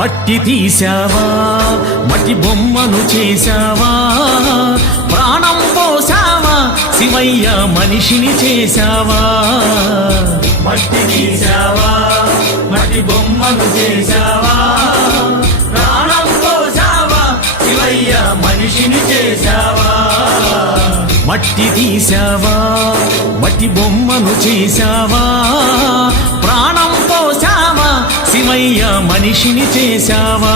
మట్టి తీసావా మట్టి బొమ్మను చేశావా ప్రాణం పోసావా శివయ్య మనిషిని చేశావా మట్టి తీసావా మట్టి బొమ్మను చేశావా ప్రాణం పోసావా శివయ్య మనిషిని చేశావా మట్టి తీసావా మట్టి బొమ్మను చేశావా ప్రాణం పోసావా శివయ్య మనిషిని చేశావా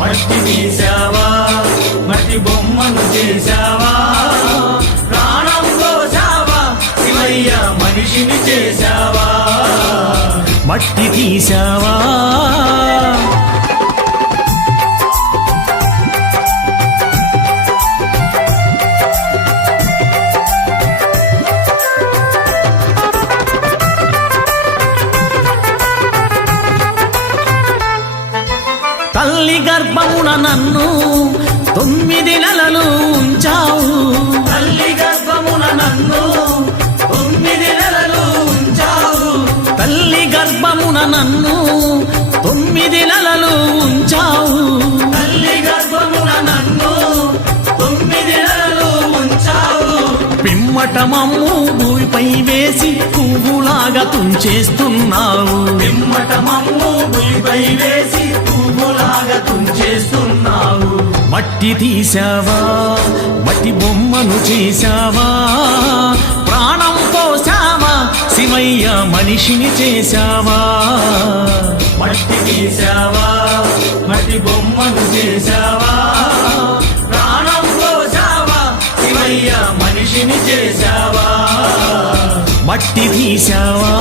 మట్టి తీసావా మట్టి బొమ్మను చేశావా ప్రాణం పోసావా శివయ్య మనిషిని చేశావా మట్టి తీసావా తల్లి గర్భమున నన్ను 9 నెలలు ఉంచావు తల్లి గర్భమున నన్ను 9 నెలలు ఉంచావు తల్లి గర్భమున నన్ను 9 నెలలు ఉంచావు తల్లి గర్భమున నన్ను 9 నెలలు ఉంచావు పిమ్మట మమ్ము భూమిపై వేసి పువ్వులాగా తుంచేస్తున్నావు పిమ్మట మమ్ము భూమిపై వేసి పువ్వులాగా తుంచేస్తున్నావు మట్టి తీసావా మట్టి బొమ్మను చేశావా ప్రాణం పోసావా శివయ్య మనిషిని చేశావా మట్టి తీసావా మట్టి బొమ్మను చేశావా ప్రాణం పోసావా శివయ్య మనిషిని చేశావా మట్టి తీసావా